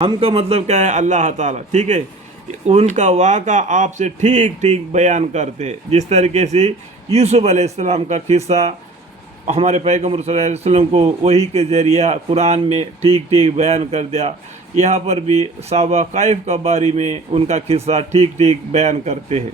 ہم کا مطلب کیا ہے؟ اللہ تعالیٰ، ٹھیک ہے، ان کا واقعہ آپ سے ٹھیک ٹھیک بیان کرتے، جس طریقے سے یوسف علیہ السلام کا قصہ ہمارے پیغمبر صلی اللہ علیہ وسلم کو وحی کے ذریعہ قرآن میں ٹھیک ٹھیک بیان کر دیا۔ یہاں پر بھی صحابہ قائف کا بارے میں ان کا قصہ ٹھیک ٹھیک بیان کرتے ہیں۔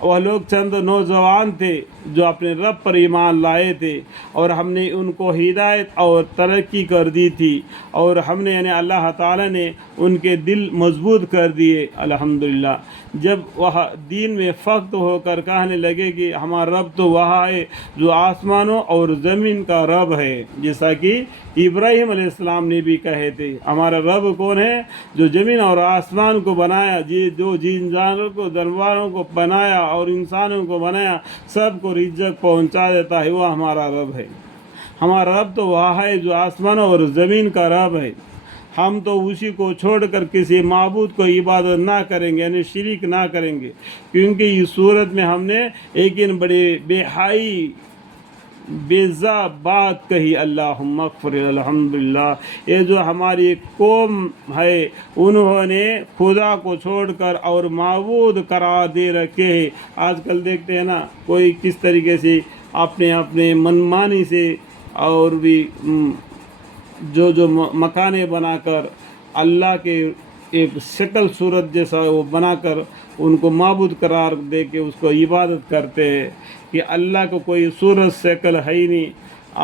وہ لوگ چند نوجوان تھے جو اپنے رب پر ایمان لائے تھے، اور ہم نے ان کو ہدایت اور ترقی کر دی تھی، اور ہم نے یعنی اللہ تعالیٰ نے ان کے دل مضبوط کر دیے الحمدللہ۔ جب وہ دین میں فخر ہو کر کہنے لگے کہ ہمارا رب تو وہاں ہے جو آسمانوں اور زمین کا رب ہے، جیسا کہ ابراہیم علیہ السلام نے بھی کہے تھے، ہمارا رب کون ہے؟ جو زمین اور آسمان کو بنایا، جو جن جانوروں کو جانوروں کو بنایا اور انسانوں کو بنایا، سب کو رزق پہنچا دیتا ہے، وہ ہمارا رب ہے۔ ہمارا رب تو وہ ہے جو آسمان اور زمین کا رب ہے۔ ہم تو اسی کو چھوڑ کر کسی معبود کو عبادت نہ کریں گے، یعنی شریک نہ کریں گے، کیونکہ اس صورت میں ہم نے ایک بڑی بے حائی بیزا بات کہی۔ اللہم اغفر الحمدللہ، یہ جو ہماری قوم ہے انہوں نے خدا کو چھوڑ کر اور معبود قرار دے رکھے ہیں۔ آج کل دیکھتے ہیں نا کوئی کس طریقے سے اپنے منمانی سے اور بھی جو مکانے بنا کر اللہ کے ایک شکل صورت جیسا وہ بنا کر ان کو معبود قرار دے کے اس کو عبادت کرتے ہیں، کہ اللہ کو کوئی صورت شکل ہے ہی نہیں۔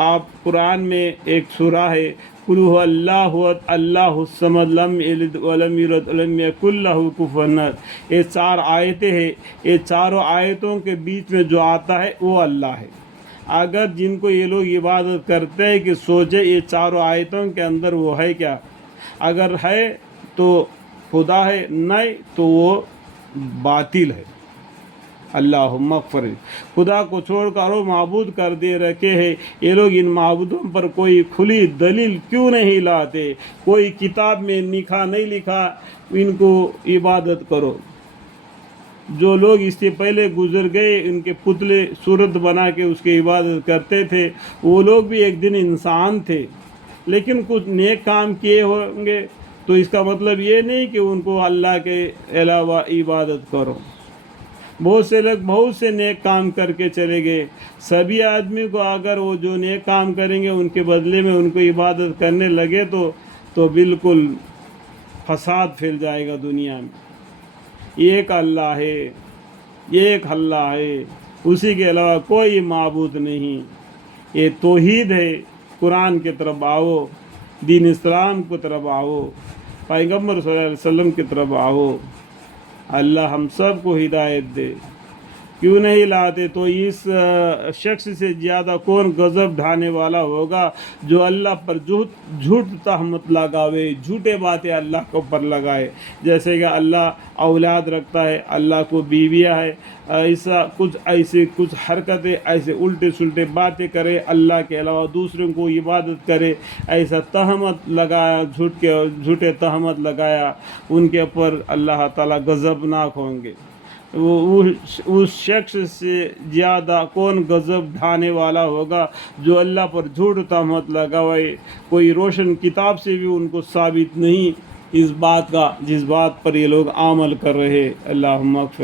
آپ قرآن میں ایک سورہ ہے قل هو اللہ اللہ الصمد لم یلد ولم یولد ولم یکن لہ کفوا احد، یہ 4 آیتیں ہیں، یہ چاروں آیتوں کے بیچ میں جو آتا ہے وہ اللہ ہے۔ اگر جن کو یہ لوگ عبادت کرتے ہیں کہ سوچے یہ 4 آیتوں کے اندر وہ ہے کیا، اگر ہے تو خدا ہے، نہیں تو وہ باطل ہے۔ اللہم اغفر، خدا کو چھوڑ کر وہ معبود کر دے رکھے ہیں۔ یہ لوگ ان معبودوں پر کوئی کھلی دلیل کیوں نہیں لاتے؟ کوئی کتاب میں نہیں لکھا ان کو عبادت کرو۔ جو لوگ اس سے پہلے گزر گئے ان کے پتلے صورت بنا کے اس کی عبادت کرتے تھے، وہ لوگ بھی ایک دن انسان تھے، لیکن کچھ نیک کام کیے ہوں گے، تو اس کا مطلب یہ نہیں کہ ان کو اللہ کے علاوہ عبادت کرو۔ بہت سے لوگ بہت سے نیک کام کر کے چلے گئے، سبھی آدمی کو اگر وہ جو نیک کام کریں گے ان کے بدلے میں ان کو عبادت کرنے لگے تو بالکل فساد پھیل جائے گا دنیا میں۔ ایک اللہ ہے، ایک اللہ ہے، اسی کے علاوہ کوئی معبود نہیں۔ یہ توحید ہے۔ قرآن کی طرف آؤ، دین اسلام کی طرف آؤ، پیغمبر صلی اللہ علیہ وسلم کی طرف آؤ۔ اللہ ہم سب کو ہدایت دے۔ کیوں نہیں لاتے؟ تو اس شخص سے زیادہ کون غضب ڈھانے والا ہوگا جو اللہ پر جھوٹ تہمت لگاوے، جھوٹے باتیں اللہ کے اوپر لگائے، جیسے کہ اللہ اولاد رکھتا ہے، اللہ کو بیویاں ہے، کچھ حرکتیں ایسے الٹے سلٹے باتیں کرے، اللہ کے علاوہ دوسروں کو عبادت کرے، ایسا تہمت لگایا، جھوٹے تہمت لگایا، ان کے اوپر اللہ تعالیٰ غضبناک ہوں گے۔ اس شخص سے زیادہ کون غضب ڈھانے والا ہوگا جو اللہ پر جھوٹ تہمت لگائے۔ کوئی روشن کتاب سے بھی ان کو ثابت نہیں اس بات کا جس بات پر یہ لوگ عمل کر رہے۔ اللہم اغفر۔